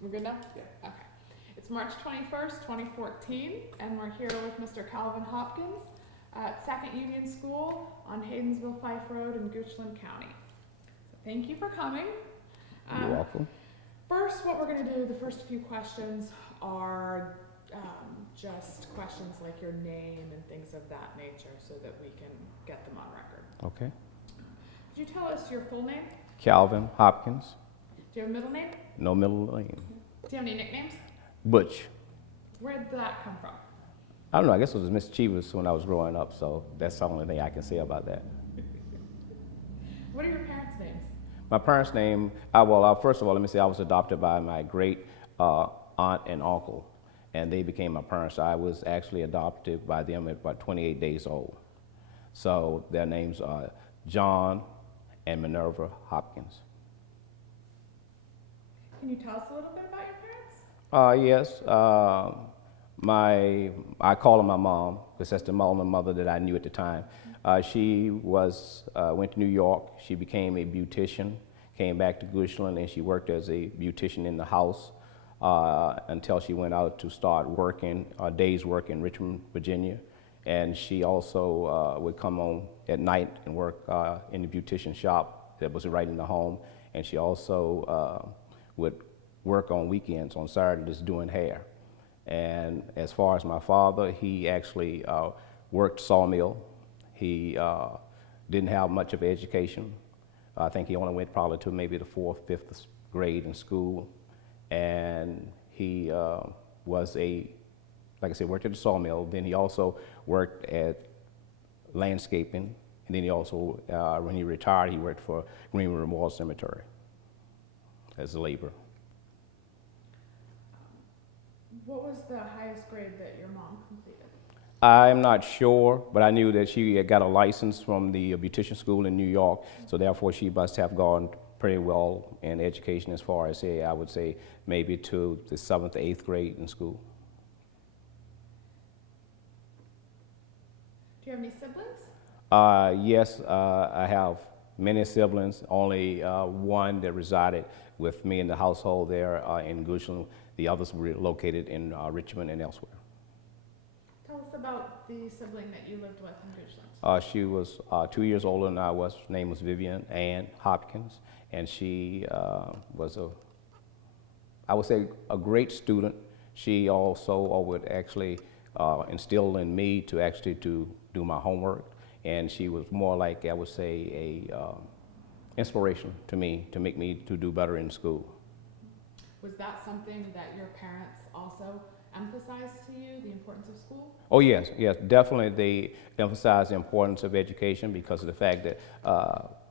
We're good now? Yeah. Okay. It's March 21st, 2014, and we're here with Mr. Calvin Hopkins at Second Union School on Haydensville Fife Road in Goochland County. So thank you for coming. You're welcome. First, what we're going to do, the first few questions are just questions like your name and things of that nature so that we can get them on record. Okay. Could you tell us your full name? Calvin Hopkins. Do you have a middle name? No middle name. Do you have any nicknames? Butch. Where did that come from? I don't know. I guess it was mischievous when I was growing up, so that's the only thing I can say about that. What are your parents' names? My parents' name, first of all, let me say I was adopted by my great aunt and uncle, and they became my parents. I was actually adopted by them at about 28 days old. So their names are John and Minerva Hopkins. Can you tell us a little bit about your parents? Yes. I call her my mom because that's the only mother that I knew at the time. She went to New York. She became a beautician, came back to Goochland, and she worked as a beautician in the house until she went out to start working, days work in Richmond, Virginia. And she also would come home at night and work in the beautician shop that was right in the home. And she also would work on weekends, on Saturdays, doing hair. And as far as my father, he actually worked sawmill. He didn't have much of an education. I think he only went probably to maybe the 4th, 5th grade in school. And he was like I said, worked at the sawmill. Then he also worked at landscaping. And then he also, when he retired, he worked for Greenwood Memorial Cemetery as a laborer. What was the highest grade that your mom completed? I'm not sure, but I knew that she had got a license from the beautician school in New York, so therefore she must have gone pretty well in education as far as, I would say, maybe to the 7th or 8th grade in school. Do you have any siblings? Yes, I have many siblings, only one that resided with me in the household there in Goochland. The others were located in Richmond and elsewhere. Tell us about the sibling that you lived with in Goochland. She was 2 years older than I was. Her name was Vivian Ann Hopkins, and she was I would say, a great student. She also would actually instill in me to actually do my homework, and she was more like, I would say, a inspiration to me to make me to do better in school. Was that something that your parents also emphasized to you, the importance of school? Oh yes, definitely they emphasized the importance of education because of the fact that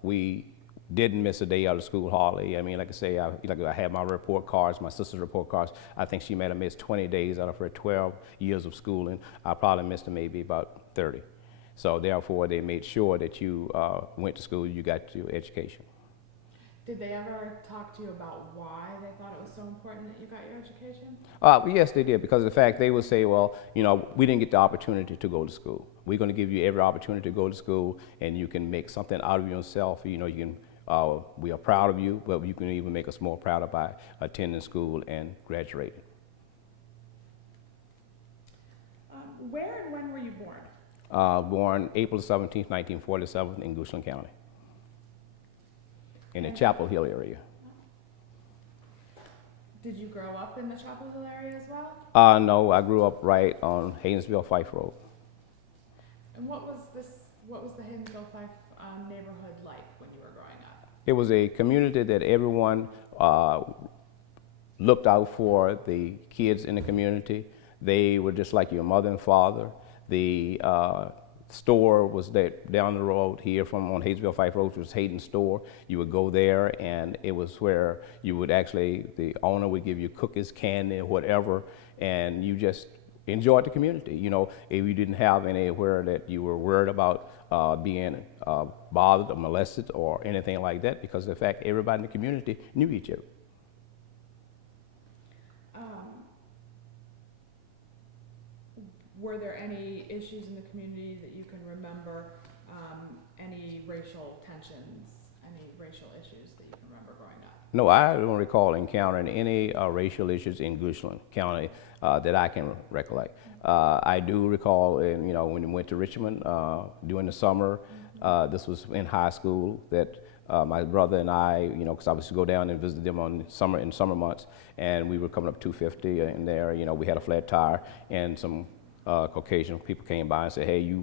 we didn't miss a day out of school hardly. I mean, like I say, I had my report cards, my sister's report cards. I think she may have missed 20 days out of her 12 years of schooling. I probably missed maybe about 30. So therefore, they made sure that you went to school, you got your education. Did they ever talk to you about why they thought it was so important that you got your education? Yes, they did, because of the fact they would say, well, we didn't get the opportunity to go to school. We're going to give you every opportunity to go to school, and you can make something out of yourself. We are proud of you, but you can even make us more proud by attending school and graduating. Where and when were you born? Born April 17, 1947 in Goochland County, in the Chapel Hill area. Did you grow up in the Chapel Hill area as well? No, I grew up right on Haydensville Fife Road. And what was the Haydensville Fife neighborhood like when you were growing up? It was a community that everyone looked out for the kids in the community. They were just like your mother and father. The store was down the road here on Haydensville Fife Road, which was Hayden's store. You would go there, and it was where you would the owner would give you cookies, candy, whatever, and you just enjoyed the community. If you didn't have anywhere that you were worried about being bothered or molested or anything like that, because of the fact everybody in the community knew each other. Were there any issues in the community that you can remember, any racial tensions, any racial issues that you can remember growing up? No, I don't recall encountering any racial issues in Goochland County that I can recollect. I do recall, when we went to Richmond during the summer, this was in high school, that my brother and I, because I used to go down and visit them in summer months, and we were coming up 250 in there. We had a flat tire, and some Caucasian people came by and said, "Hey,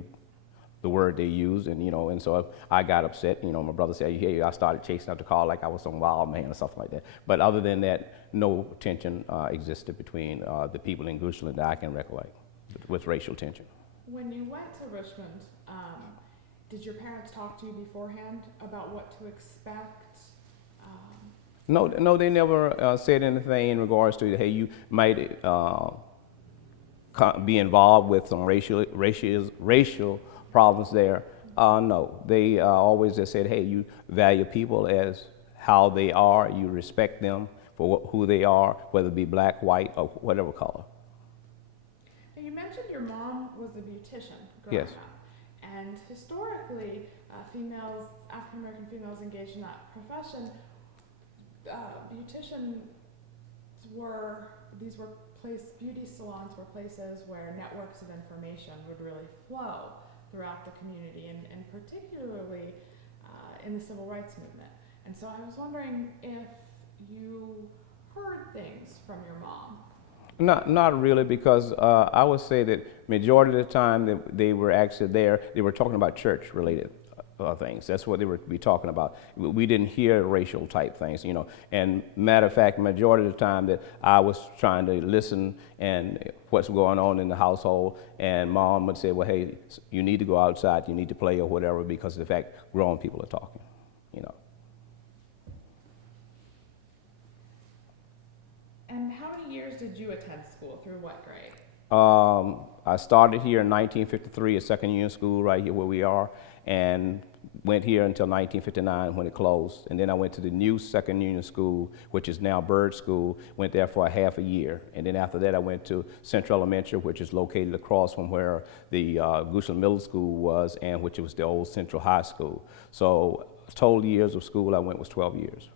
the word they used," and so I got upset. My brother said, "Hey," I started chasing out the car like I was some wild man or something like that. But other than that, no tension existed between the people in Goochland that I can recollect with racial tension. When you went to Richmond, did your parents talk to you beforehand about what to expect? No, they never said anything in regards to, hey, you might be involved with some racial problems there. No, they always just said, hey, you value people as how they are, you respect them for who they are, whether it be black, white, or whatever color. Now, you mentioned your mom was a beautician growing Yes. up, and historically, African American females engaged in that profession, beauty salons were places where networks of information would really flow throughout the community, and particularly in the civil rights movement. And so I was wondering if you heard things from your mom. Not really, because I would say that majority of the time that they were actually there, they were talking about church-related things. That's what they were be talking about. We didn't hear racial type things, And matter of fact, majority of the time that I was trying to listen and what's going on in the household, and mom would say, well, hey, you need to go outside, you need to play or whatever, because of the fact grown people are talking, And how many years did you attend school? Through what grade? I started here in 1953 at Second Union School, right here where we are, and went here until 1959 when it closed. And then I went to the new Second Union School, which is now Byrd School, went there for a half a year. And then after that, I went to Central Elementary, which is located across from where the Goochland Middle School was, and which was the old Central High School. So total years of school I went was 12 years.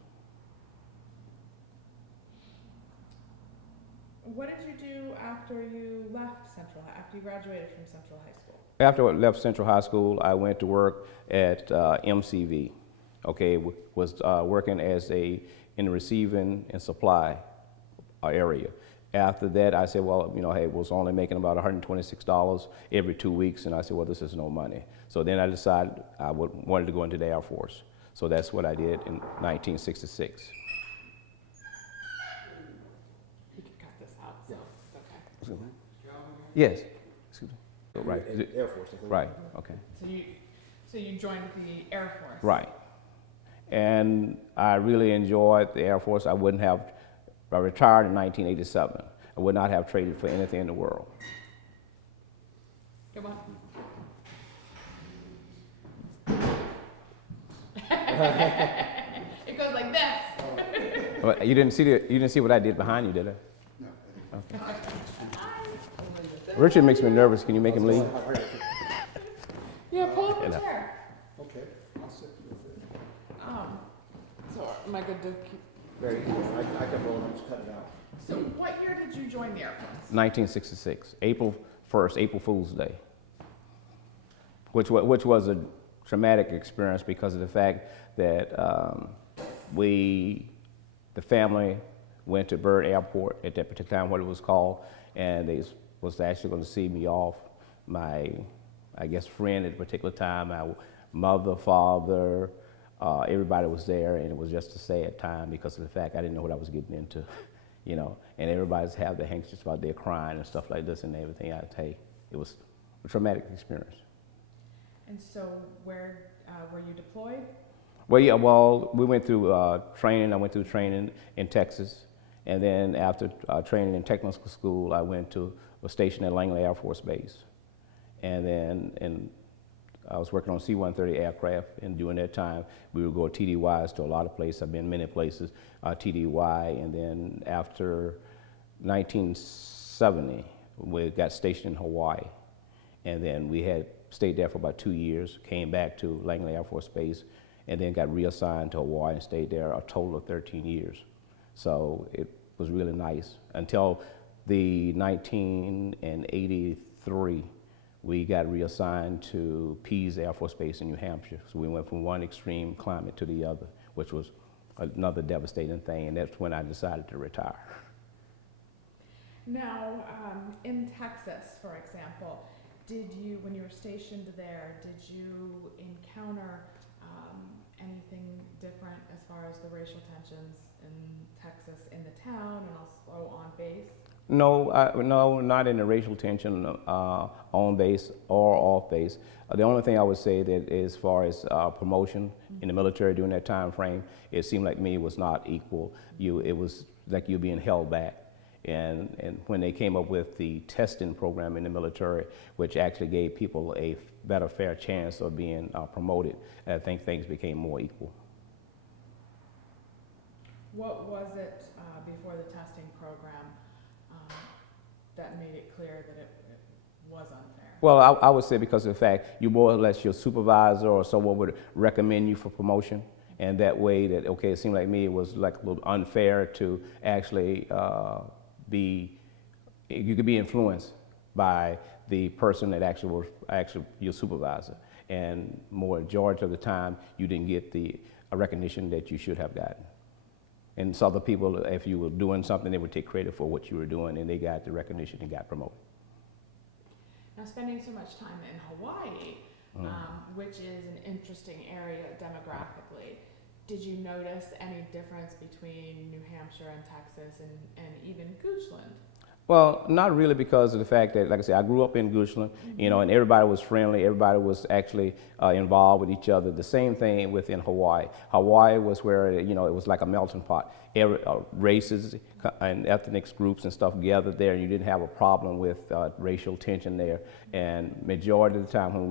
What did you do after you after you graduated from Central High School? After I left Central High School, I went to work at MCV. Was working as in the receiving and supply area. After that, I said, well, hey, was only making about $126 every 2 weeks, and I said, well, this is no money. So then I decided I wanted to go into the Air Force. So that's what I did in 1966. You can cut this out, so it's okay. Yes. Excuse me. Right. Air Force. I think. Right. Okay. So you joined the Air Force. Right. And I really enjoyed the Air Force. I retired in 1987. I would not have traded for anything in the world. Come on. It goes like this. But you didn't see what I did behind you, did I? No. Okay. Richard makes me nervous. Can you make him leave? Yeah, pull up a chair. Okay. I'll sit with it. So am I good to keep? Very easy. I can roll and just cut it out. So what year did you join the Air Force? 1966, April 1st, April Fool's Day, which was a traumatic experience because of the fact that the family went to Byrd Airport at that particular time, what it was called, and they was actually going to see me off. My, friend at a particular time, my mother, father, everybody was there, and it was just a sad time because of the fact I didn't know what I was getting into, and everybody's have their anxious about their crying and stuff like this and everything. I'd say it was a traumatic experience. And so where were you deployed? Well, we went through training. I went through training in Texas, and then after training in technical school, I was stationed at Langley Air Force Base, and then I was working on C-130 aircraft, and during that time, we would go TDYs to a lot of places. I've been many places, TDY, and then after 1970, we got stationed in Hawaii, and then we had stayed there for about 2 years, came back to Langley Air Force Base, and then got reassigned to Hawaii and stayed there a total of 13 years. So it was really nice until the 1983. We got reassigned to Pease Air Force Base in New Hampshire. So we went from one extreme climate to the other, which was another devastating thing, and that's when I decided to retire. Now, in Texas, for example, when you were stationed there, did you encounter anything different as far as the racial tensions in Texas in the town and also on base? No, no, not in the racial tension on base or off base. The only thing I would say that as far as promotion in the military during that time frame, it seemed like me was not equal. It was like you being held back. And when they came up with the testing program in the military, which actually gave people a better fair chance of being promoted, I think things became more equal. What was it before the testing program that made it clear that it was unfair? Well, I would say because of the fact you more or less your supervisor or someone would recommend you for promotion, and that way that, okay, it seemed like me it was like a little unfair to actually you could be influenced by the person that actually was your supervisor, and majority of the time you didn't get the recognition that you should have gotten. And so other people, if you were doing something, they would take credit for what you were doing, and they got the recognition and got promoted. Now, spending so much time in Hawaii, which is an interesting area demographically, did you notice any difference between New Hampshire and Texas and even Goochland? Well, not really, because of the fact that, like I said, I grew up in Goochland, you know, and everybody was friendly. Everybody was actually involved with each other. The same thing within Hawaii. Hawaii was where, you know, it was like a melting pot. Races and ethnic groups and stuff gathered there, and you didn't have a problem with racial tension there. And majority of the time when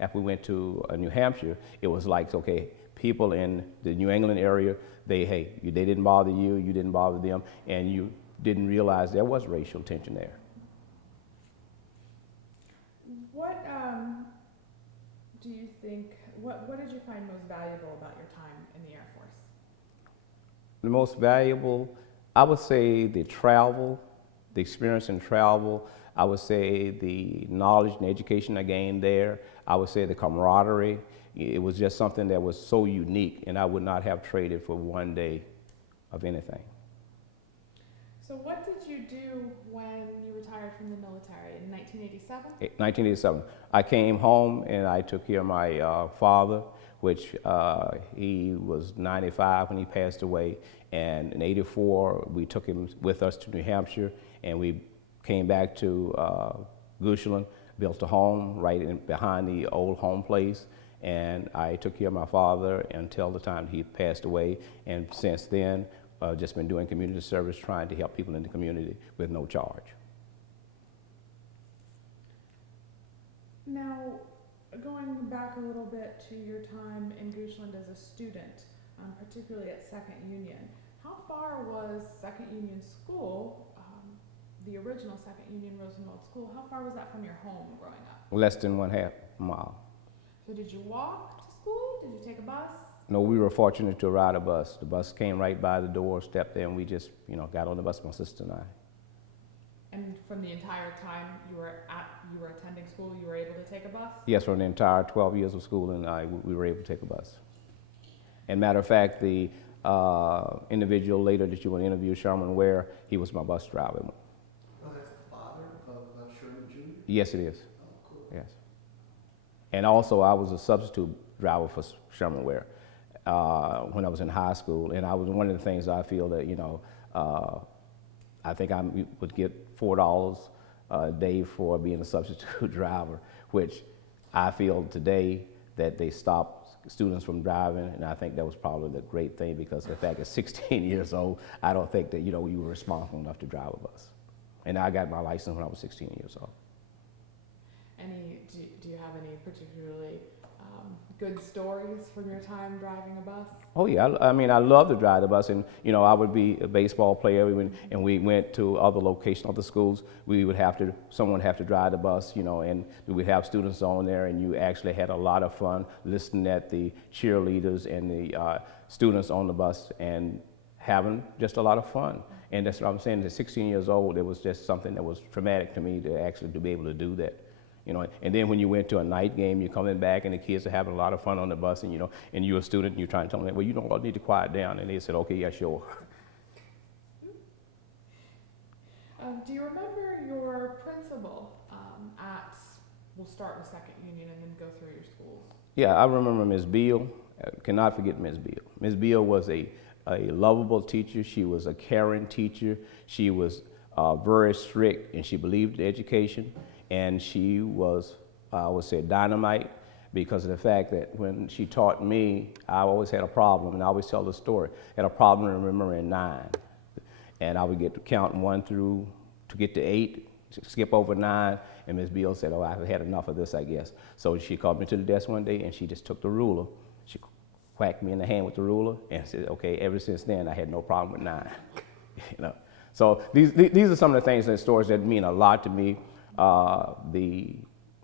after we went to New Hampshire, it was like, okay, people in the New England area, they didn't bother you, you didn't bother them, and you didn't realize there was racial tension there. What do you think, what did you find most valuable about your time in the Air Force? The most valuable, I would say the travel, the experience in travel. I would say the knowledge and education I gained there. I would say the camaraderie. It was just something that was so unique, and I would not have traded for one day of anything. So what did you do when you retired from the military in 1987? 1987. I came home and I took care of my father, which he was 95 when he passed away. And in 84, we took him with us to New Hampshire, and we came back to Goochland, built a home behind the old home place. And I took care of my father until the time he passed away. And since then, just been doing community service, trying to help people in the community with no charge. Now, going back a little bit to your time in Goochland as a student, particularly at Second Union, how far was Second Union School, the original Second Union Rosenwald School, how far was that from your home growing up? Less than 1/2 mile. So did you walk to school? Did you take a bus? No, we were fortunate to ride a bus. The bus came right by the door, stepped there, and we just, got on the bus, my sister and I. And from the entire time you were attending school, you were able to take a bus? Yes, for the entire 12 years of school, and we were able to take a bus. And matter of fact, the individual later that you will interview, Sherman Ware, he was my bus driver. Oh, that's the father of Sherman Jr.? Yes, it is. Oh, cool. Yes. And also, I was a substitute driver for Sherman Ware when I was in high school, and I was one of the things I feel that I think I would get $4 a day for being a substitute driver, which I feel today that they stopped students from driving, and I think that was probably the great thing, because the fact at 16 years old, I don't think that you were responsible enough to drive a bus. And I got my license when I was 16 years old. Do you have any particularly good stories from your time driving a bus? Oh yeah, I mean, I love to drive the bus, and you know, I would be a baseball player, and we went to other locations, other schools. We would someone have to drive the bus, you know, and we would have students on there, and you actually had a lot of fun listening at the cheerleaders and the students on the bus, and having just a lot of fun. And that's what I'm saying. At 16 years old, it was just something that was traumatic to me to be able to do that. You know, and then when you went to a night game, you're coming back and the kids are having a lot of fun on the bus, and you know, and you're a student and you're trying to tell them, well, you don't all need to quiet down, and they said, okay, yeah, sure. Do you remember your principal we'll start with Second Union and then go through your schools? Yeah, I remember Ms. Beal. I cannot forget Ms. Beal. Ms. Beal was a lovable teacher. She was a caring teacher. She was very strict, and she believed in education. And she was, I would say, dynamite, because of the fact that when she taught me, I always had a problem, and I always tell the story. I had a problem remembering 9. And I would get to count 1 through, to get to 8, skip over 9, and Ms. Beal said, oh, I've had enough of this, I guess. So she called me to the desk one day, and she just took the ruler. She whacked me in the hand with the ruler, and said, okay, ever since then, I had no problem with 9. You know? So these are some of the things and stories that mean a lot to me.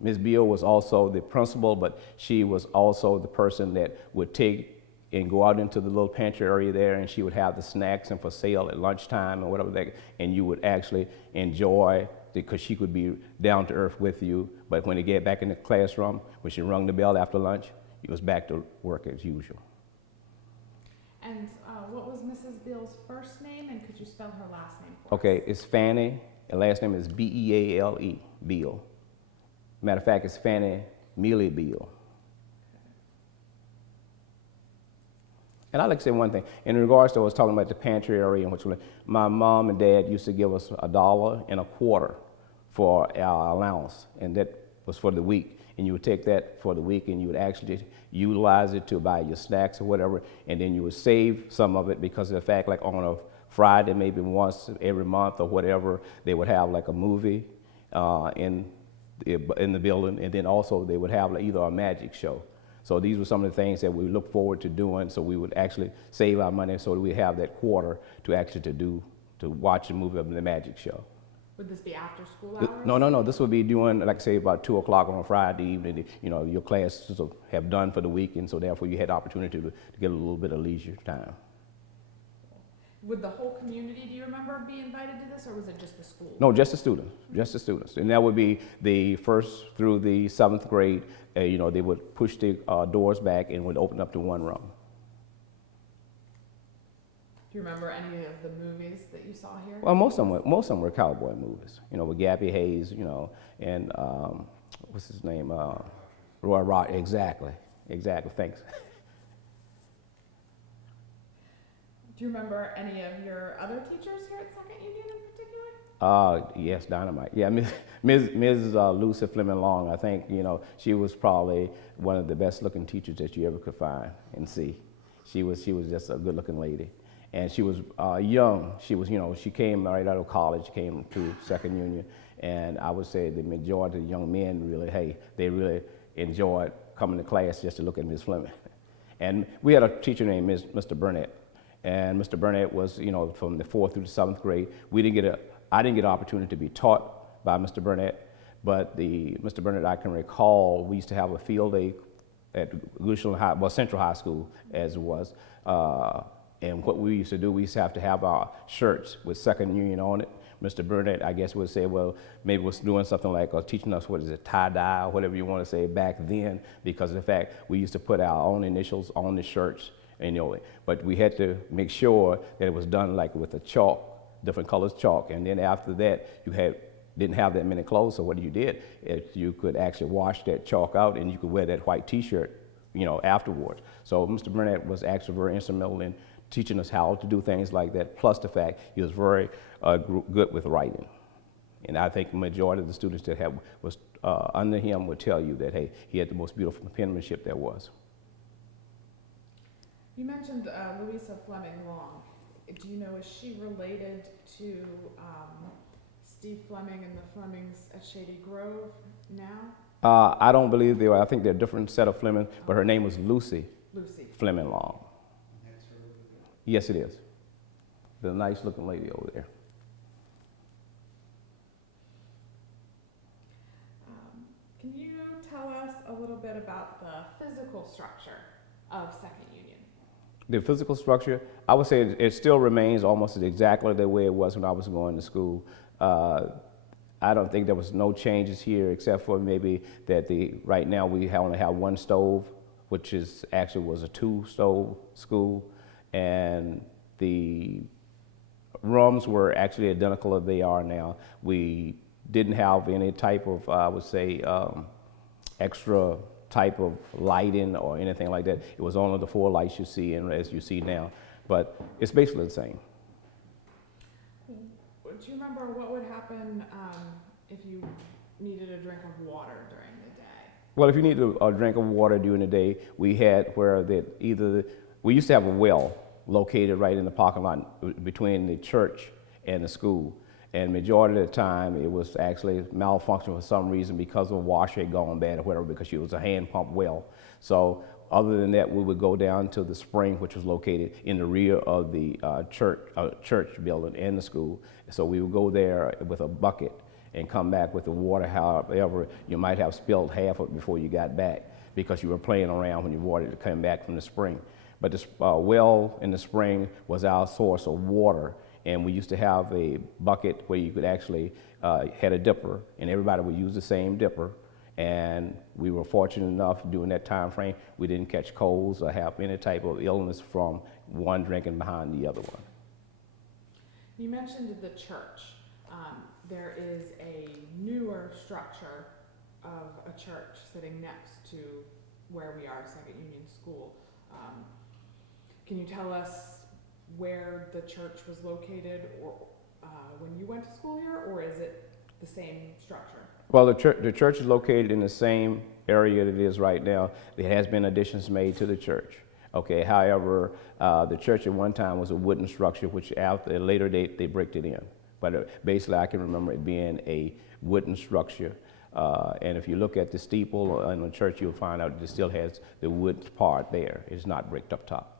Ms. Beal was also the principal, but she was also the person that would take and go out into the little pantry area there, and she would have the snacks and for sale at lunchtime or whatever that, and you would actually enjoy, because she could be down to earth with you. But when you get back in the classroom, when she rung the bell after lunch, it was back to work as usual. And what was Mrs. Beal's first name, and could you spell her last name for us? Okay, it's Fannie. Her last name is B-E-A-L-E, Beal. Matter of fact, it's Fannie Mealy Beal. And I'd like to say one thing. In regards to, I was talking about the pantry area, in which my mom and dad used to give us $1.25 for our allowance, and that was for the week. And you would take that for the week, and you would actually utilize it to buy your snacks or whatever, and then you would save some of it, because of the fact, like on a Friday, maybe once every month or whatever, they would have like a movie in the building, and then also they would have like either a magic show. So these were some of the things that we look forward to doing, so we would actually save our money so that we have that quarter to actually to watch the movie of the magic show. Would this be after school hours? No. This would be doing, like say, about 2 o'clock on a Friday evening. You know, your classes have done for the week, and so therefore you had the opportunity to get a little bit of leisure time. Would the whole community, do you remember, be invited to this, or was it just the school? No, just the students. And that would be the 1st through the 7th grade. You know, they would push the doors back and would open up to one room. Do you remember any of the movies that you saw here? Well, most of them were cowboy movies. You know, with Gappy Hayes, you know, and what's his name? Roy Rock. Exactly. Thanks. Do you remember any of your other teachers here at Second Union in particular? Yes, dynamite. Yeah, Ms. Lucy Fleming Long, I think, you know, she was probably one of the best looking teachers that you ever could find and see. She was just a good looking lady. And she was young. She was, you know, she came right out of college, came to Second Union, and I would say the majority of the young men really, they really enjoyed coming to class just to look at Ms. Fleming. And we had a teacher named Mr. Burnett. And Mr. Burnett was, you know, from the 4th through the 7th grade. I didn't get an opportunity to be taught by Mr. Burnett, but Mr. Burnett, I can recall, we used to have a field day at Goochland Central High School, as it was. And what we used to do, we used to have our shirts with Second Union on it. Mr. Burnett, I guess, would say, well, maybe was doing something like teaching us, what is it, tie-dye, or whatever you want to say back then, because of the fact we used to put our own initials on the shirts. And, you know, but we had to make sure that it was done like with a chalk, different colors chalk. And then after that, you didn't have that many clothes, so what you did is you could actually wash that chalk out, and you could wear that white T-shirt, you know, afterwards. So Mr. Burnett was actually very instrumental in teaching us how to do things like that, plus the fact he was very good with writing. And I think the majority of the students that was under him would tell you that, hey, he had the most beautiful penmanship there was. You mentioned Louisa Fleming Long. Do you know, is she related to Steve Fleming and the Flemings at Shady Grove now? I don't believe they were. I think they're a different set of Fleming, but her name was Lucy Lucy. Fleming Long. And that's her over there. Yes, it is. The nice looking lady over there. Can you tell us a little bit about the physical structure of Second Union? The physical structure, I would say it still remains almost exactly the way it was when I was going to school. I don't think there was no changes here except for maybe that right now we only have one stove, which is actually was a 2-stove school, and the rooms were actually identical as they are now. We didn't have any type of, I would say, extra type of lighting or anything like that. It was only the 4 lights you see and as you see now, but it's basically the same. Do you remember what would happen if you needed a drink of water during the day? Well, if you need a drink of water during the day, we had where that we used to have a well located right in the parking lot between the church and the school. And majority of the time, it was actually malfunctioning for some reason because of a washer had gone bad or whatever, because it was a hand pump well. So other than that, we would go down to the spring, which was located in the rear of the church building and the school. So we would go there with a bucket and come back with the water. However, you might have spilled half of it before you got back because you were playing around when you wanted to come back from the spring. But the well in the spring was our source of water. And we used to have a bucket where you could actually had a dipper, and everybody would use the same dipper. And we were fortunate enough during that time frame, we didn't catch colds or have any type of illness from one drinking behind the other one. You mentioned the church. There is a newer structure of a church sitting next to where we are, Second Union School. Can you tell us where the church was located, or when you went to school here, or is it the same structure? Well, the church is located in the same area that it is right now. There has been additions made to the church. Okay, however, the church at one time was a wooden structure, which after a later date they bricked it in. But basically, I can remember it being a wooden structure. And if you look at the steeple in the church, you'll find out it still has the wood part there. It's not bricked up top.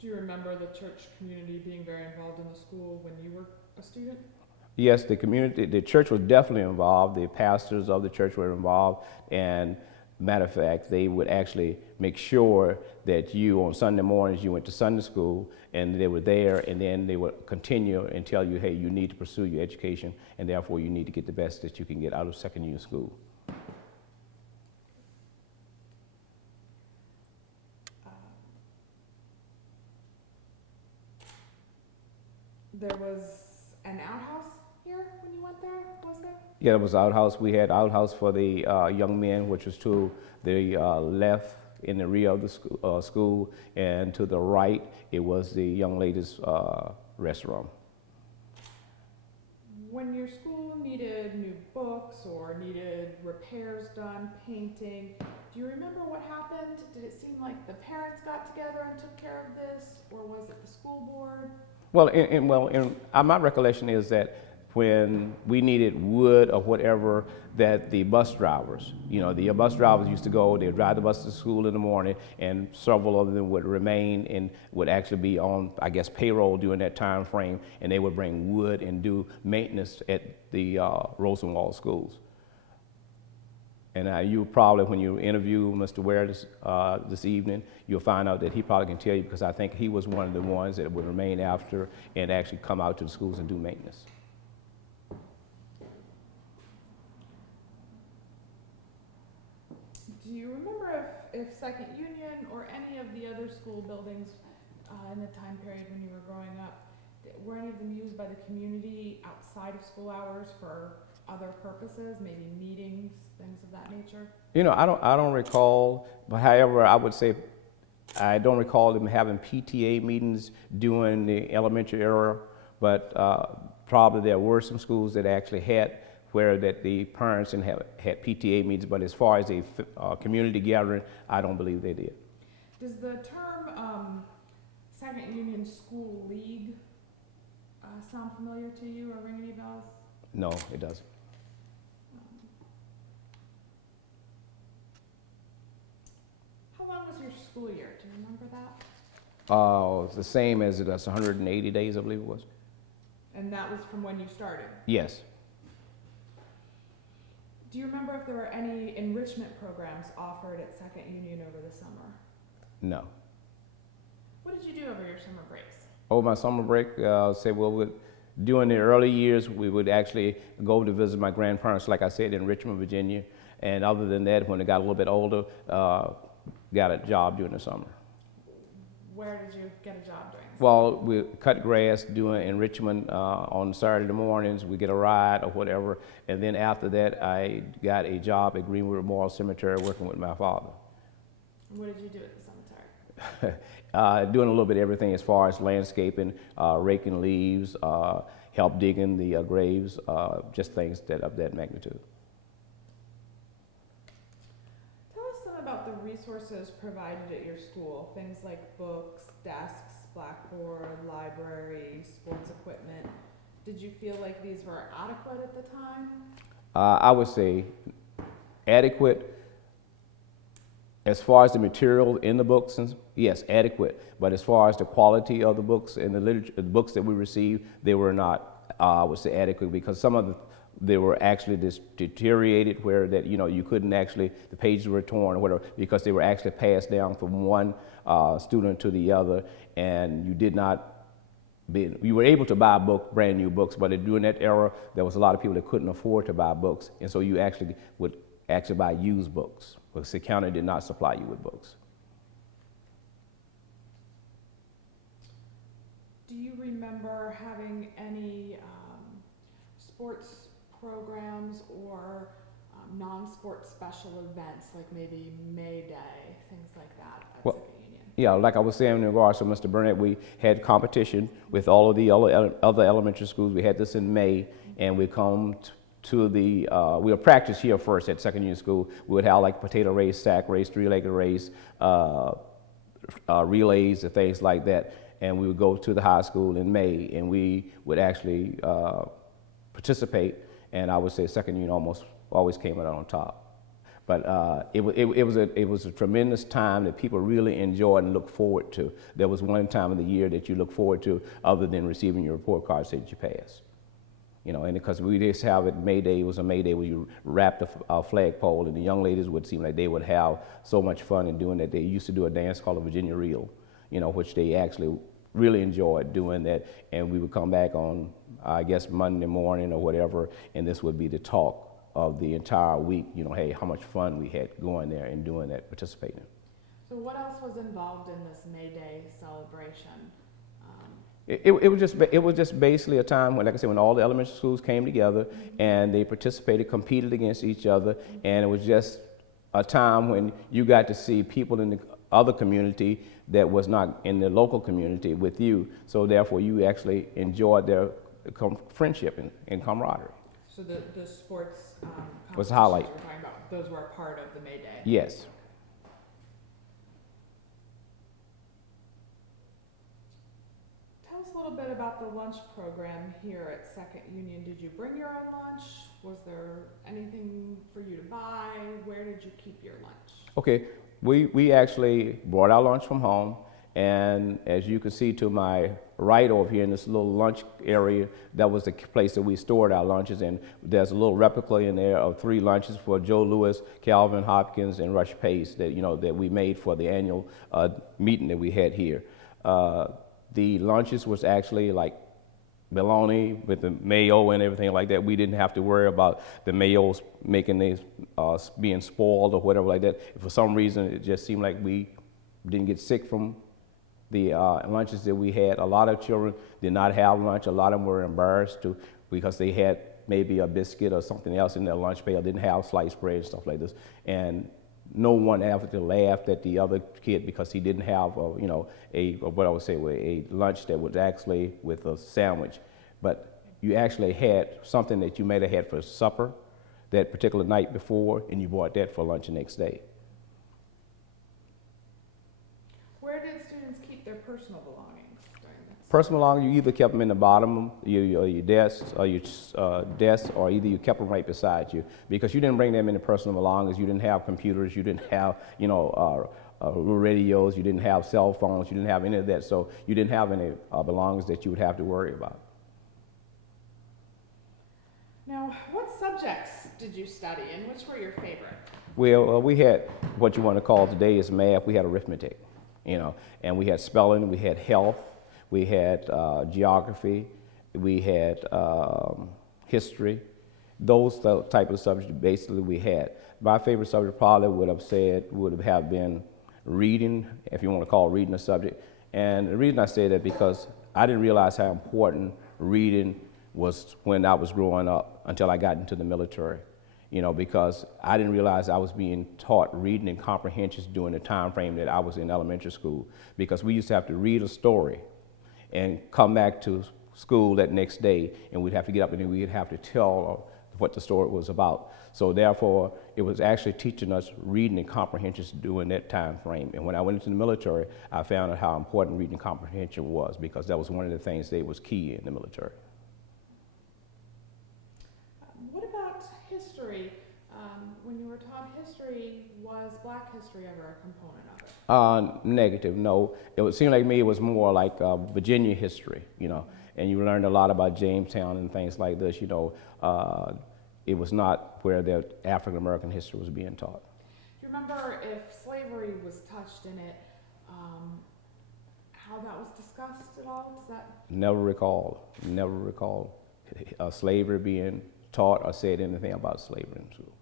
Do you remember the church community being very involved in the school when you were a student? Yes, the church was definitely involved. The pastors of the church were involved. And matter of fact, they would actually make sure that on Sunday mornings, you went to Sunday school and they were there, and then they would continue and tell you, hey, you need to pursue your education, and therefore you need to get the best that you can get out of Second Union School. There was an outhouse here when you went there, was there? Yeah, it was outhouse. We had outhouse for the young men, which was to the left in the rear of the school, and to the right, it was the young ladies' restroom. When your school needed new books or needed repairs done, painting, do you remember what happened? Did it seem like the parents got together and took care of this, or was it the school board? Well, my recollection is that when we needed wood or whatever, that the bus drivers, the bus drivers used to go, they would drive the bus to school in the morning, and several of them would remain and would actually be on, I guess, payroll during that time frame, and they would bring wood and do maintenance at the Rosenwald schools. And you probably, when you interview Mr. Ware this evening, you'll find out that he probably can tell you, because I think he was one of the ones that would remain after and actually come out to the schools and do maintenance. Do you remember if Second Union or any of the other school buildings in the time period when you were growing up, were any of them used by the community outside of school hours for other purposes, maybe meetings, things of that nature? I don't recall, but however, I would say I don't recall them having PTA meetings during the elementary era, but probably there were some schools that actually had where that the parents had PTA meetings, but as far as a community gathering, I don't believe they did. Does the term Second Union School League sound familiar to you or ring any bells? No, it doesn't. school year? Do you remember that? It's the same as it is, 180 days, I believe it was. And that was from when you started. Yes. Do you remember if there were any enrichment programs offered at Second Union over the summer? No. What did you do over your summer breaks? Over my summer break, during the early years, we would actually go to visit my grandparents, like I said, in Richmond, Virginia. And other than that, when they got a little bit older, got a job during the summer. Where did you get a job during? Well, we cut grass in Richmond on Saturday mornings. We get a ride or whatever. And then after that, I got a job at Greenwood Memorial Cemetery working with my father. What did you do at the cemetery? Doing a little bit of everything as far as landscaping, raking leaves, help digging the graves, just things of that magnitude. Tell us some about the resources provided at your school, things like books, desks, blackboard, library, sports equipment. Did you feel like these were adequate at the time? I would say adequate. As far as the material in the books, yes, adequate. But as far as the quality of the books and the literature, the books that we received, they were not, I would say, adequate, because some of they were actually deteriorated, where that you couldn't actually, the pages were torn or whatever, because they were actually passed down from one student to the other, and you were able to buy brand new books, but during that era, there was a lot of people that couldn't afford to buy books, and so you actually would buy used books, because the county did not supply you with books. Do you remember having any sports programs or non-sport special events, like maybe May Day, things like that at Second Union? Yeah, like I was saying in regards to Mr. Burnett, we had competition with all of the other elementary schools. We had this in May, and we come to the, we'll practice here first at Second Union School. We would have like potato race, sack race, three-legged race, relays and things like that. And we would go to the high school in May, and we would actually participate. And I would say Second Union almost always came out on top. But it was a tremendous time that people really enjoyed and looked forward to. There was one time of the year that you look forward to other than receiving your report card saying that you passed. And because we just have it, May Day was a May Day where you wrapped a flagpole, and the young ladies would seem like they would have so much fun in doing that. They used to do a dance called a Virginia Reel, which they actually really enjoyed doing that. And we would come back on, I guess, Monday morning or whatever, and this would be the talk of the entire week, hey, how much fun we had going there and doing that, participating. So what else was involved in this May Day celebration? It was just basically a time when, like I said, when all the elementary schools came together and they participated, competed against each other, and it was just a time when you got to see people in the other community that was not in the local community with you. So therefore, you actually enjoyed their friendship and camaraderie. So the sports was a highlight. We're talking about, those were a part of the May Day? Yes. Tell us a little bit about the lunch program here at Second Union. Did you bring your own lunch? Was there anything for you to buy? Where did you keep your lunch? Okay, we actually brought our lunch from home, and as you can see to my right over here in this little lunch area, that was the place that we stored our lunches, and there's a little replica in there of 3 lunches for Joe Lewis, Calvin Hopkins, and Rush Pace that that we made for the annual meeting that we had here. The lunches was actually like bologna with the mayo and everything like that. We didn't have to worry about the mayos making these being spoiled or whatever like that. If for some reason it just seemed like we didn't get sick from the lunches that we had. A lot of children did not have lunch. A lot of them were embarrassed because they had maybe a biscuit or something else in their lunch pail, didn't have sliced bread and stuff like this. And no one ever laughed at the other kid because he didn't have, a lunch that was actually with a sandwich. But you actually had something that you might have had for supper that particular night before, and you bought that for lunch the next day. Where did students keep their personal belongings during this? Personal belongings, you either kept them in the bottom of your desk, or either you kept them right beside you, because you didn't bring them into personal belongings. You didn't have computers. You didn't have, radios, you didn't have cell phones, you didn't have any of that, so you didn't have any belongings that you would have to worry about. Now, what subjects did you study and which were your favorite? Well, we had what you want to call today is math. We had arithmetic, and we had spelling, we had health, we had geography, we had history. Those type of subjects basically we had. My favorite subject probably would have been reading, if you want to call reading a subject. And the reason I say that because I didn't realize how important reading was when I was growing up until I got into the military. Because I didn't realize I was being taught reading and comprehension during the time frame that I was in elementary school. Because we used to have to read a story and come back to school that next day, and we'd have to get up and then we'd have to tell what the story was about. So therefore, it was actually teaching us reading and comprehension during that time frame. And when I went into the military, I found out how important reading and comprehension was, because that was one of the things that was key in the military. What about history? When you were taught history, was Black history ever a component of it? Negative, no. It would seem like me it was more like Virginia history, and you learned a lot about Jamestown and things like this, It was not where the African American history was being taught. Do you remember if slavery was touched in it, how that was discussed at all? Does that? Never recall slavery being taught or said anything about slavery in school.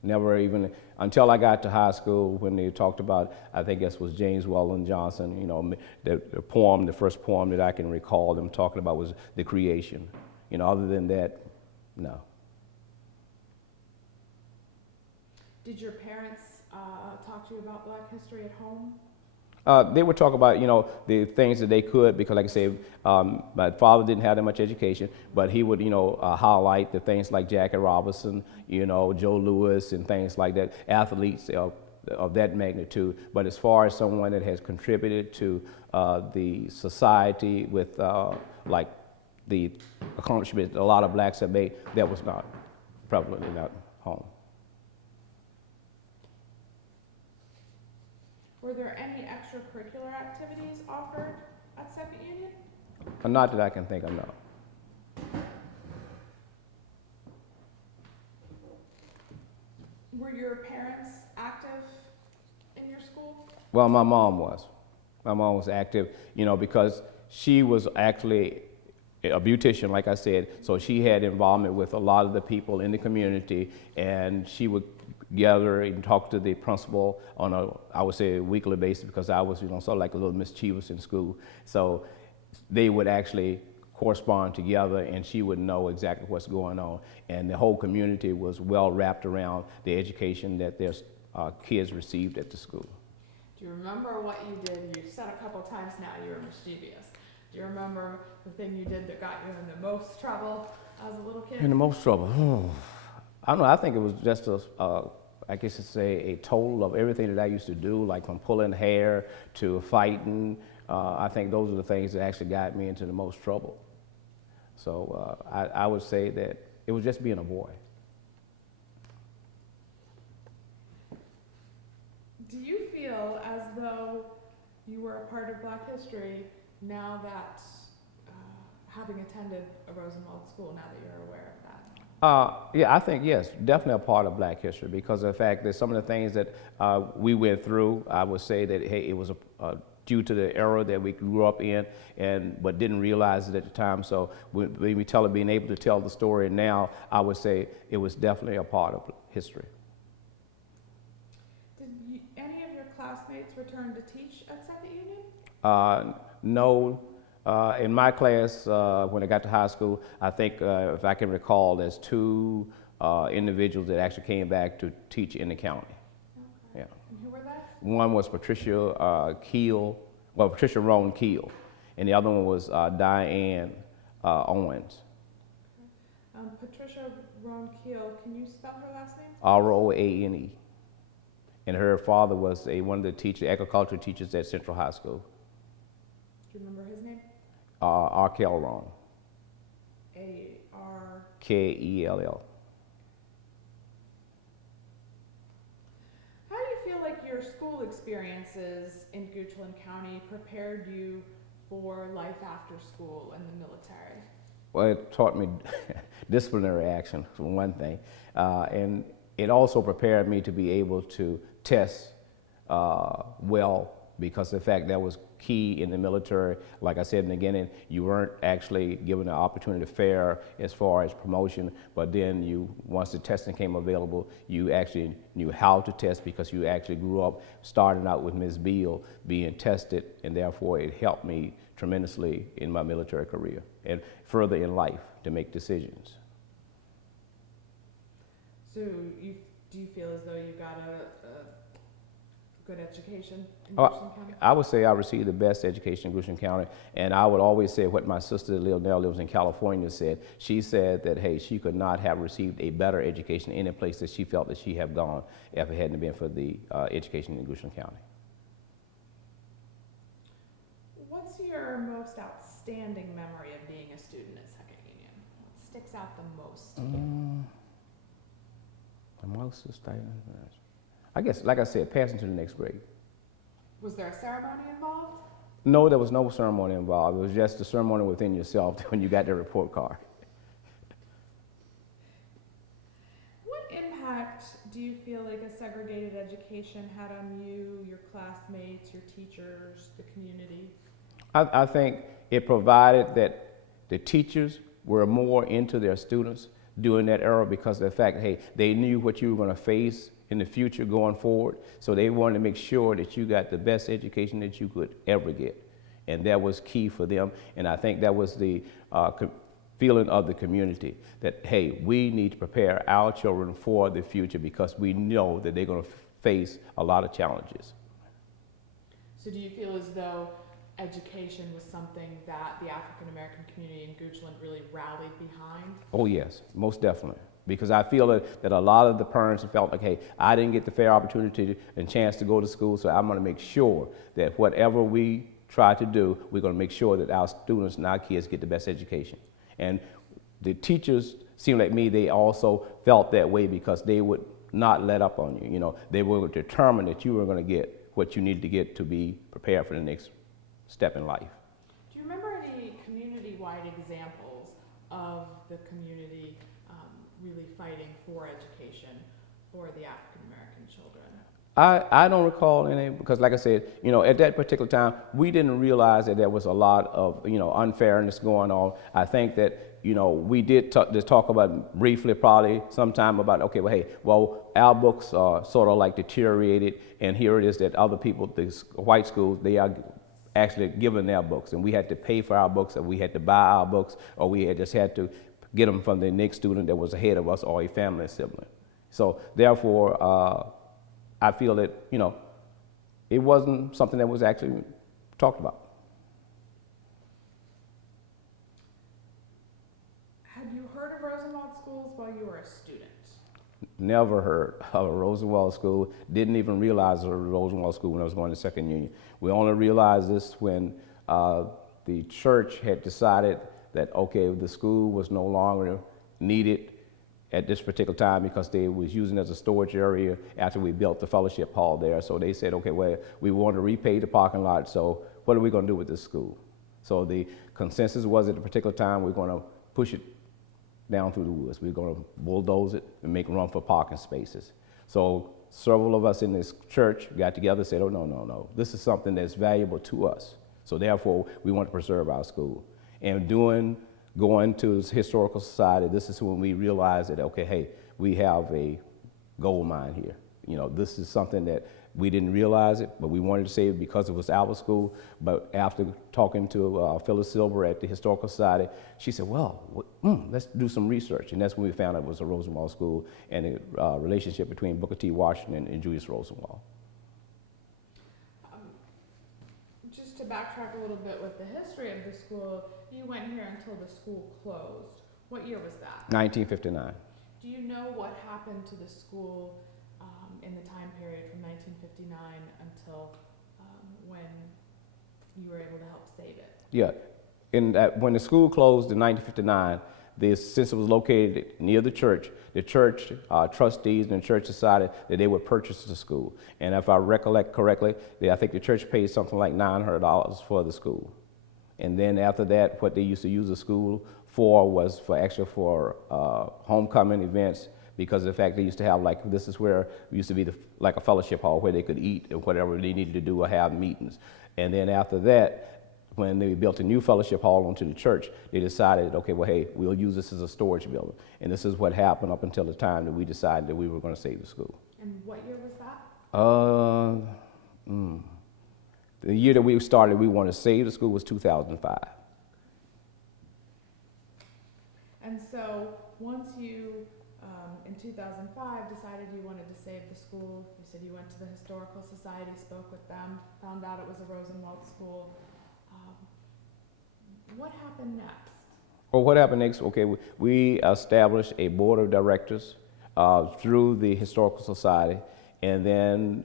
Never even, until I got to high school when they talked about, I think this was James Weldon Johnson, the first poem that I can recall them talking about was the creation. Other than that, no. Did your parents talk to you about Black history at home? They would talk about, the things that they could, because like I say, my father didn't have that much education, but he would, highlight the things like Jackie Robinson, Joe Louis and things like that, athletes of that magnitude. But as far as someone that has contributed to the society with like the accomplishments a lot of blacks have made, that was not prevalent in that home. Were there any extracurricular activities offered at Second Union? Not that I can think of, no. Were your parents active in your school? Well, my mom was. My mom was active, because she was actually a beautician, like I said, so she had involvement with a lot of the people in the community, and she would gather and talk to the principal on I would say, a weekly basis, because I was, sort of like a little mischievous in school. So they would actually correspond together, and she would know exactly what's going on. And the whole community was well wrapped around the education that their kids received at the school. Do you remember what you did? You said a couple times now you were mischievous. Do you remember the thing you did that got you in the most trouble as a little kid? In the most trouble? I don't know. I think it was just I guess it's a total of everything that I used to do, like from pulling hair to fighting. I think those are the things that actually got me into the most trouble. So I would say that it was just being a boy. Do you feel as though you were a part of Black history now that, having attended a Rosenwald school, now that you're aware of that? Yeah, I think, yes, definitely a part of Black history, because of the fact that some of the things that we went through, I would say that, hey, it was due to the era that we grew up in, but didn't realize it at the time. So when we being able to tell the story now, I would say it was definitely a part of history. Did any of your classmates return to teach at Second Union? No. In my class, when I got to high school, I think, if I can recall, there's two individuals that actually came back to teach in the county. Okay. Yeah. And who were they? One was Patricia Roan Keel, and the other one was Diane Owens. Patricia Roan Keel, can you spell her last name? Roane. And her father was one of the agriculture teachers at Central High School. Do you remember his name? Arkell Roan. A-R... Kell. How do you feel like your your school experiences in Goochland County prepared you for life after school in the military? Well, it taught me disciplinary action, for one thing, and it also prepared me to be able to test well, because the fact that was key in the military. Like I said in the beginning, you weren't actually given the opportunity to fare as far as promotion, but then once the testing came available, you actually knew how to test because you actually grew up starting out with Ms. Beal being tested, and therefore it helped me tremendously in my military career and further in life to make decisions. So do you feel as though you got a good education in Oh, Goochland County? I would say I received the best education in Goochland County, and I would always say what my sister now lives in California said. She said that, hey, she could not have received a better education in any place that she felt that she had gone if it hadn't been for the education in Goochland County. What's your most outstanding memory of being a student at Second Union? What sticks out the most to you? The most outstanding, I guess, like I said, passing to the next grade. Was there a ceremony involved? No, there was no ceremony involved. It was just the ceremony within yourself when you got the report card. What impact do you feel like a segregated education had on you, your classmates, your teachers, the community? I think it provided that the teachers were more into their students during that era because of the fact, hey, they knew what you were going to face in the future going forward. So they wanted to make sure that you got the best education that you could ever get. And that was key for them. And I think that was the feeling of the community that, hey, we need to prepare our children for the future because we know that they're going to face a lot of challenges. So do you feel as though education was something that the African American community in Goochland really rallied behind? Oh yes, most definitely. Because I feel that a lot of the parents felt like, hey, I didn't get the fair opportunity and chance to go to school, so I'm going to make sure that whatever we try to do, we're going to make sure that our students and our kids get the best education. And the teachers, seemed like me, they also felt that way because they would not let up on you. You know, they were determined that you were going to get what you needed to get to be prepared for the next step in life. Do you remember any community-wide examples of the community really fighting for education for the African American children? I don't recall any, because like I said, you know, at that particular time, we didn't realize that there was a lot of, you know, unfairness going on. I think that, you know, we did just talk about briefly probably sometime about, okay, well, hey, well, our books are sort of like deteriorated, and here it is that other people, these white schools, they are actually given their books, and we had to pay for our books, or we had to buy our books, or we just had to get them from the next student that was ahead of us or a family sibling. So therefore, I feel that, you know, it wasn't something that was actually talked about. Had you heard of Rosenwald schools while you were a student? Never heard of a Rosenwald school. Didn't even realize there was a Rosenwald school when I was going to Second Union. We only realized this when the church had decided that, okay, the school was no longer needed at this particular time because they was using it as a storage area after we built the fellowship hall there. So they said, okay, well, we want to repay the parking lot, so what are we going to do with this school? So the consensus was at a particular time we're going to push it down through the woods. We're going to bulldoze it and make room for parking spaces. So several of us in this church got together and said, oh, no, this is something that's valuable to us. So therefore, we want to preserve our school. And going to this historical society, this is when we realized that, okay, hey, we have a gold mine here. You know, this is something that we didn't realize it, but we wanted to save it because it was our school. But after talking to Phyllis Silver at the Historical Society, she said, well, let's do some research. And that's when we found out it was a Rosenwald school and a relationship between Booker T. Washington and Julius Rosenwald. Just to backtrack a little bit with the history of the school, you went here until the school closed. What year was that? 1959. Do you know what happened to the school in the time period from 1959 until when you were able to help save it? Yeah, when the school closed in 1959, Since it was located near the church trustees and the church decided that they would purchase the school. And if I recollect correctly, I think the church paid something like $900 for the school. And then after that, what they used to use the school for was for homecoming events, because of the fact they used to have, like, this is where it used to be like a fellowship hall where they could eat and whatever they needed to do or have meetings. And then after that, when they built a new fellowship hall onto the church, they decided, okay, well, hey, we'll use this as a storage building. And this is what happened up until the time that we decided that we were going to save the school. And what year was that? The year that we started, we wanted to save the school was 2005. And so once you, in 2005, decided you wanted to save the school, you said you went to the Historical Society, spoke with them, found out it was a Rosenwald school. What happened next? Well, what happened next? Okay, we established a board of directors through the Historical Society, and then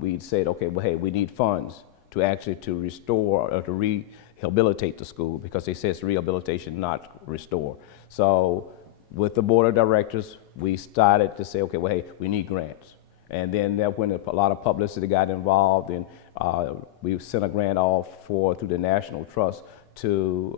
we said, okay, well, hey, we need funds to restore or to rehabilitate the school, because they say it's rehabilitation, not restore. So with the board of directors, we started to say, okay, well, hey, we need grants. And then that when a lot of publicity got involved, and we sent a grant off through the National Trust to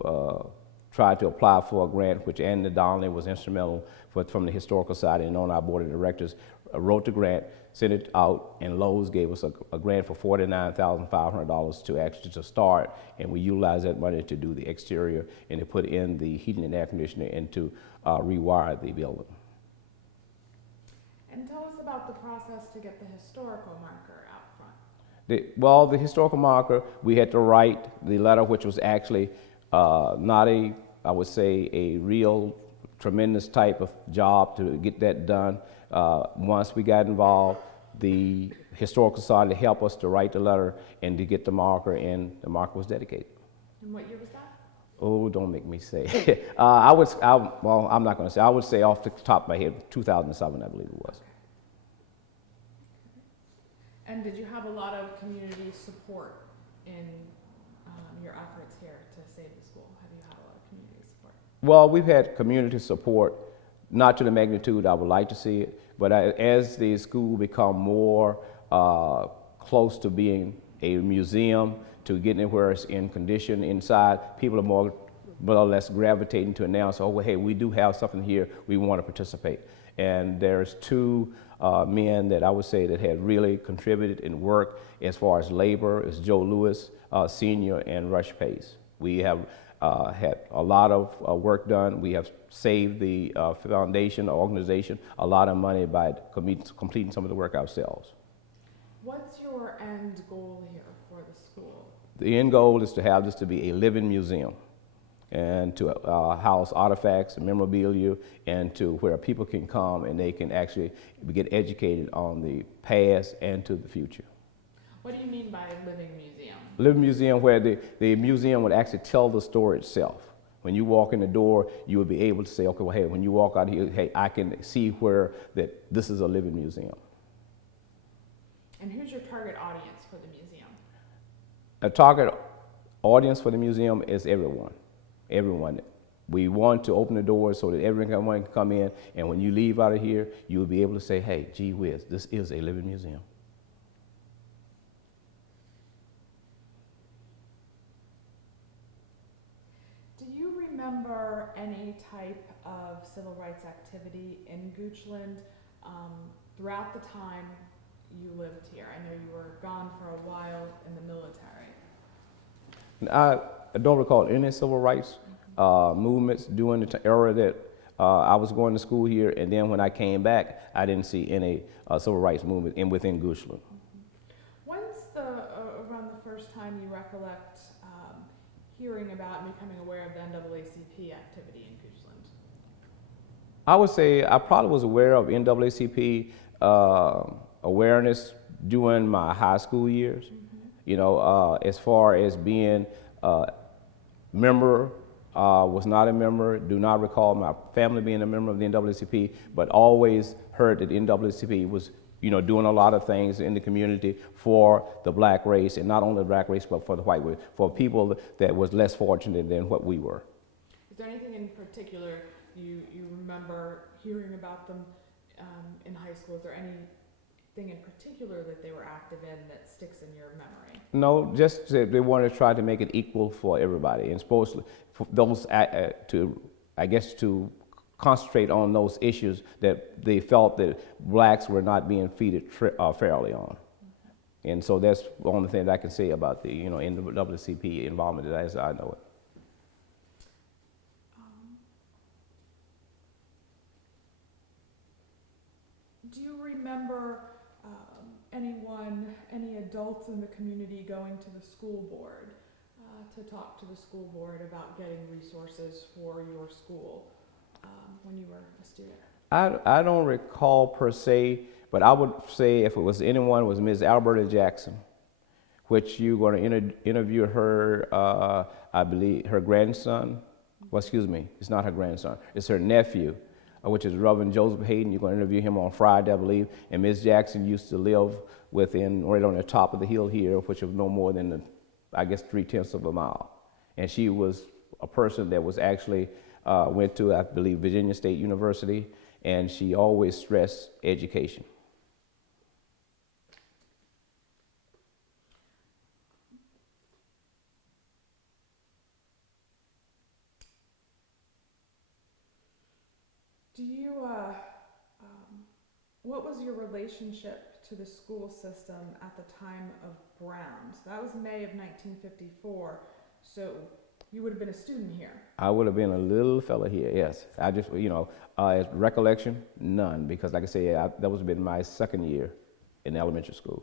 try to apply for a grant, which Anna Donnelly was instrumental from the Historical Society and on our board of directors, wrote the grant, sent it out, and Lowe's gave us a grant for $49,500 to start, and we utilized that money to do the exterior and to put in the heating and air conditioner and to rewire the building. And tell us about the process to get the historical marker out front. The historical marker, we had to write the letter, which was actually not I would say, a real tremendous type of job to get that done. Once we got involved, the Historical Society helped us to write the letter and to get the marker, and the marker was dedicated. And what year was that? Oh, don't make me say. Well, I'm not going to say. I would say off the top of my head, 2007, I believe it was. And did you have a lot of community support in your efforts here to save the school? Have you had a lot of community support? Well, we've had community support, not to the magnitude I would like to see it, but as the school become more close to being a museum, to getting it where it's in condition inside, people are more or less gravitating to announce, oh, well, hey, we do have something here, we want to participate. And there's two men that I would say that had really contributed in work as far as labor, is Joe Lewis, Sr., and Rush Pace. We have had a lot of work done. We have saved the foundation, organization, a lot of money by completing some of the work ourselves. What's your end goal here for the school? The end goal is to have this to be a living museum, and to house artifacts and memorabilia, and to where people can come and they can actually get educated on the past and to the future. What do you mean by a living museum? Living museum where the museum would actually tell the story itself. When you walk in the door, you would be able to say, okay, well, hey, when you walk out here, hey, I can see where that this is a living museum. And who's your target audience for the museum? A target audience for the museum is everyone. Everyone. We want to open the doors so that everyone can come in, and when you leave out of here, you will be able to say, hey, gee whiz, this is a living museum. Do you remember any type of civil rights activity in Goochland throughout the time you lived here? I know you were gone for a while in the military. I don't recall any civil rights movements during the era that I was going to school here, and then when I came back, I didn't see any civil rights movement within Goochland. When's around the first time you recollect hearing about and becoming aware of the NAACP activity in Goochland? I would say I probably was aware of NAACP awareness during my high school years. You know, as far as being a member, was not a member, do not recall my family being a member of the NAACP, but always heard that the NAACP was, you know, doing a lot of things in the community for the black race, and not only the black race, but for the white race, for people that was less fortunate than what we were. Is there anything in particular you remember hearing about them in high school? Is there anything in particular that they were active in that sticks in your memory? No, just that they wanted to try to make it equal for everybody, and supposedly for those to concentrate on those issues that they felt that blacks were not being treated fairly on. And so that's the only thing that I can say about the NAACP involvement as I know it. Do you remember any adults in the community going to the school board to talk to the school board about getting resources for your school when you were a student? I don't recall per se, but I would say if it was anyone, it was Ms. Alberta Jackson, which you're going to interview her, I believe, her grandson. Well, excuse me, it's not her grandson, it's her nephew, which is Reverend Joseph Hayden. You're going to interview him on Friday, I believe. And Ms. Jackson used to live right on the top of the hill here, which was no more than, 3/10 of a mile. And she was a person that was actually went to, I believe, Virginia State University, and she always stressed education. Do you, what was your relationship to the school system at the time of Brown? So that was May of 1954, so you would have been a student here. I would have been a little fella here, yes. I just, as recollection, none, because like I say, that was been my second year in elementary school.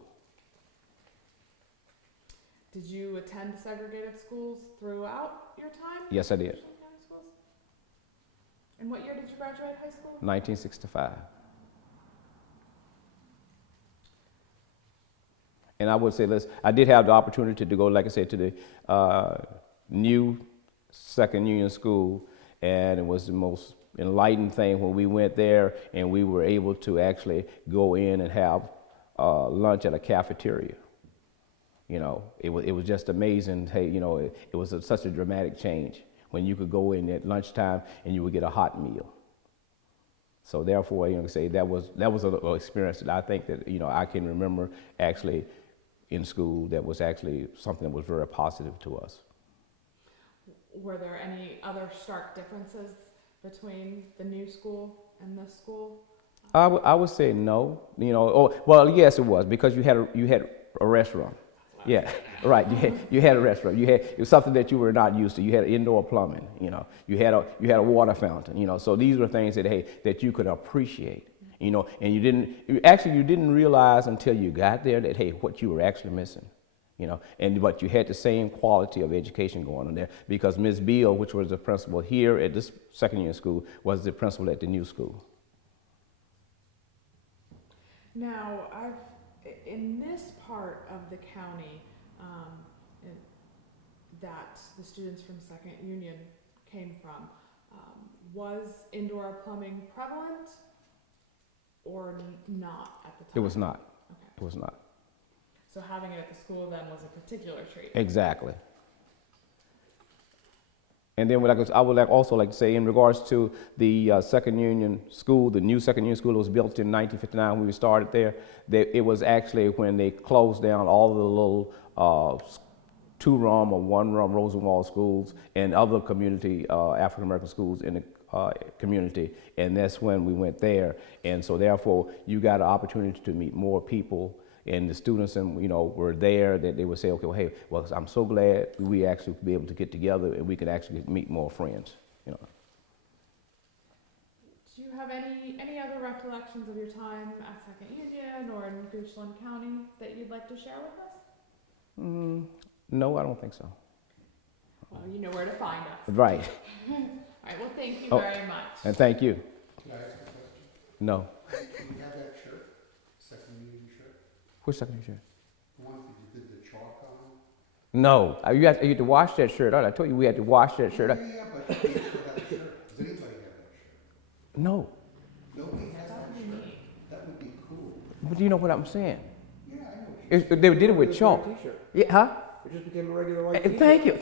Did you attend segregated schools throughout your time? Yes, I did. And what year did you graduate high school? 1965. And I would say I did have the opportunity to go, like I said, to the new second union school, and it was the most enlightened thing when we went there and we were able to actually go in and have lunch at a cafeteria. It was just amazing. Hey, it was such a dramatic change when you could go in at lunchtime and you would get a hot meal. So therefore, say that was an experience that I think that I can remember actually in school. That was actually something that was very positive to us. Were there any other stark differences between the new school and this school? I would say no. Well, yes, it was, because you had a restaurant. Yeah, right. You had a restaurant. It was something that you were not used to. You had indoor plumbing. You had a water fountain. So these were things that you could appreciate. And you didn't realize until you got there that what you were actually missing. But you had the same quality of education going on there, because Ms. Beal, which was the principal here at this second year school, was the principal at the new school. Now, in this part of the county that the students from Second Union came from, was indoor plumbing prevalent or not at the time? It was not. Okay. It was not. So having it at the school then was a particular treat. Exactly. And then I would also like to say, in regards to the Second Union School, the new Second Union School that was built in 1959 when we started there, it was actually when they closed down all the little two-room or one-room Rosenwald schools and other community African-American schools in the community, and that's when we went there. And so therefore, you got an opportunity to meet more people, and the students were there, that they would say, okay, well, hey, I'm so glad we actually be able to get together and we could actually meet more friends. Do you have any other recollections of your time at Second Union or in Goochland County that you'd like to share with us? No, I don't think so. Well, you know where to find us. Right. All right, well, thank you very much. And thank you. Can I ask a question? No. Do you have that shirt, Second Union shirt? Which second shirt? The one that you did the chalk on? No. You had to wash that shirt out. I told you we had to wash that shirt out. Yeah, but you still have a shirt. Does anybody have that shirt? No. Nobody has that shirt? That would be cool. But do you know what I'm saying? Yeah, I know what you're They did it with chalk. T-shirt. Yeah, huh? It just became a regular white T-shirt. Thank you.